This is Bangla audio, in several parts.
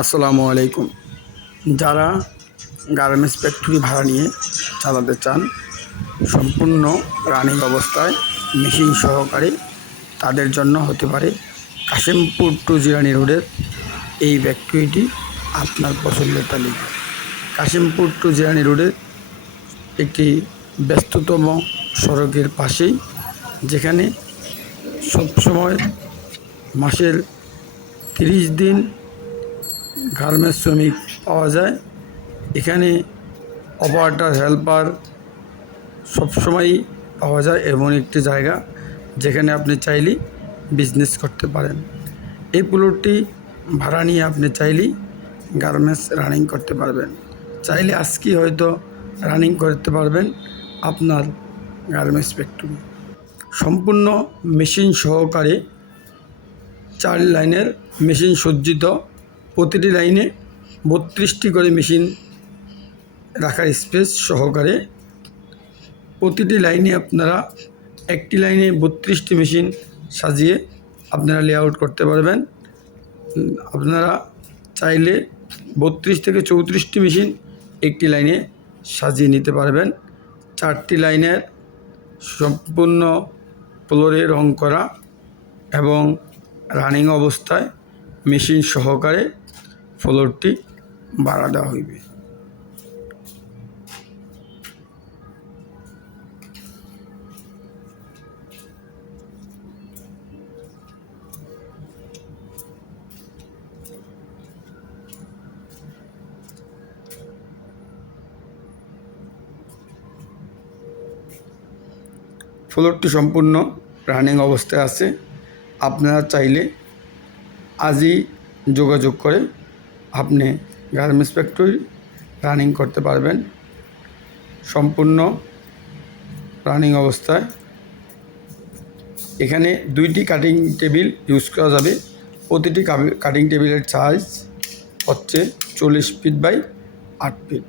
আসসালামু আলাইকুম। যারা গার্মেন্টস ফ্যাক্টরি ভাড়া নিয়ে চালাতে চান সম্পূর্ণ রানিং অবস্থায় মেশিন সহকারে, তাদের জন্য হতে পারে কাশিমপুর টু জিরানী রোডের এই ফ্যাক্টরিটি আপনার পছন্দের তালিকা। কাশিমপুর টু জিরানী রোডের একটি ব্যস্ততম সড়কের পাশেই, যেখানে সবসময় মাসের 30 দিন গার্মেন্টস শ্রমিক পাওয়া যায়। এখানে অপারেটর, হেল্পার সবসময়ই পাওয়া যায়। এমন একটি জায়গা যেখানে আপনি চাইলেই বিজনেস করতে পারেন। এই প্লটটি ভাড়া নিয়ে আপনি চাইলেই গার্মেন্টস রানিং করতে পারবেন। চাইলে আজকেই হয়তো রানিং করতে পারবেন আপনার গার্মেন্টস ফ্যাক্টরি। সম্পূর্ণ মেশিন সহকারে 4 লাইনের মেশিন সজ্জিত। প্রতিটি লাইনে 32টি করে মেশিন রাখার স্পেস সহকারে। প্রতিটি লাইনে আপনারা একটি লাইনে 32টি মেশিন সাজিয়ে আপনারা লেআউট করতে পারবেন। আপনারা চাইলে 32 থেকে 34টি মেশিন একটি লাইনে সাজিয়ে নিতে পারবেন। 4টি লাইনের সম্পূর্ণ ফ্লোরে রং করা এবং রানিং অবস্থায় মেশিন সহকারে ফ্লোরটি ভাড়া দেওয়া হইবে। ফ্লোরটি সম্পূর্ণ রানিং অবস্থায় আছে। আপনারা চাইলে আজই যোগাযোগ করে আপনি গার্মেন্টস ফ্যাক্টরি রানিং করতে পারবেন। সম্পূর্ণ রানিং অবস্থায় এখানে 2টি কাটিং টেবিল ইউজ করা যাবে। প্রতিটি কাটিং টেবিলের সাইজ হচ্ছে 40 ফিট বাই 8 ফিট।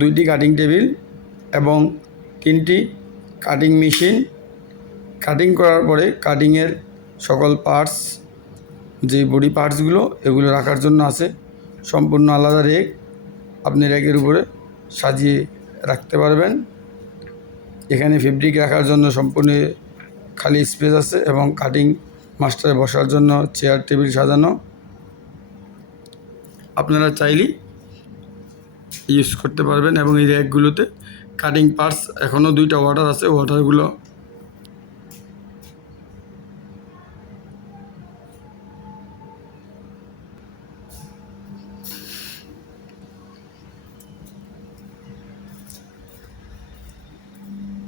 2টি কাটিং টেবিল এবং 3টি কাটিং মেশিন। কাটিং করার পরে কাটিংয়ের সকল পার্টস, যে বডি পার্টসগুলো, এগুলো রাখার জন্য আছে সম্পূর্ণ আলাদা রেক। আপনি রেকের উপরে সাজিয়ে রাখতে পারবেন। এখানে ফেব্রিক রাখার জন্য সম্পূর্ণ খালি স্পেস আছে এবং কাটিং মাস্টারে বসার জন্য চেয়ার টেবিল সাজানো। আপনারা চাইলেই ইউজ করতে পারবেন। এবং এই র্যাকগুলোতে কাটিং পার্টস, এখনও 2টা ওয়াটার আছে, ওয়াটারগুলো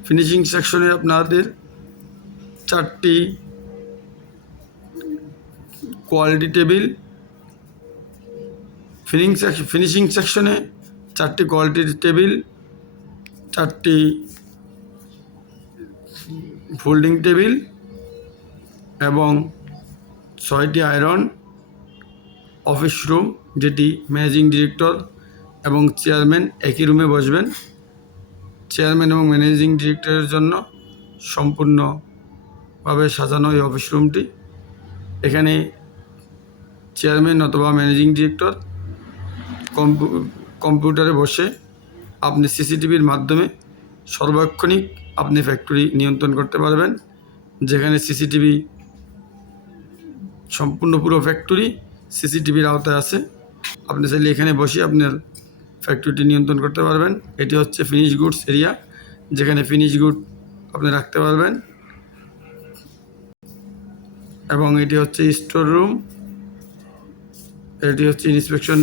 ফিনিশিং সেকশনে আপনাদের 4টি কোয়ালিটি টেবিল। ফিনিশিং সেকশনে 4টি কোয়ালিটি টেবিল, 4টি ফোল্ডিং টেবিল এবং 6টি আয়রন। অফিস রুম, যেটি ম্যানেজিং ডিরেক্টর এবং চেয়ারম্যান একই রুমে বসবেন। চেয়ারম্যান এবং ম্যানেজিং ডিরেক্টরের জন্য সম্পূর্ণভাবে সাজানো এই অফিস রুমটি। এখানে চেয়ারম্যান অথবা ম্যানেজিং ডিরেক্টর কম্পিউটারে বসে আপনি সিসিটিভির মাধ্যমে সর্বক্ষণিক আপনি ফ্যাক্টরি নিয়ন্ত্রণ করতে পারবেন। যেখানে সিসিটিভি সম্পূর্ণ পুরো ফ্যাক্টরি সিসিটিভির আওতায় আছে। আপনি চাইলে এখানে বসে আপনার ফ্যাক্টরিটি নিয়ন্ত্রণ করতে পারবেন। এটি হচ্ছে ফিনিশ গুডস এরিয়া, যেখানে ফিনিশ গুড আপনি রাখতে পারবেন। এবং এটি হচ্ছে স্টোর রুম, এটি হচ্ছে ইন্সপেকশন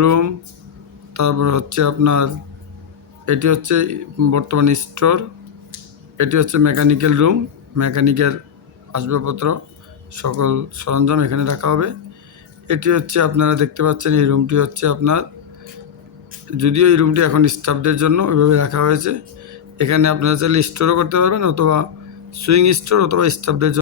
রুম। তারপর হচ্ছে আপনার এটি হচ্ছে বর্তমানে স্টোর। এটি হচ্ছে মেকানিক্যাল রুম, মেকানিক্যাল আসবাবপত্র সকল সরঞ্জাম এখানে রাখা হবে। এটি হচ্ছে আপনারা দেখতে পাচ্ছেন, এই রুমটি হচ্ছে আপনার, যদিও এই রুমটি এখন স্টাফদের জন্য ওইভাবে রাখা হয়েছে। এখানে আপনারা চাইলে স্টোরও করতে পারবেন, অথবা সুইং স্টোর, অথবা স্টাফদের জন্য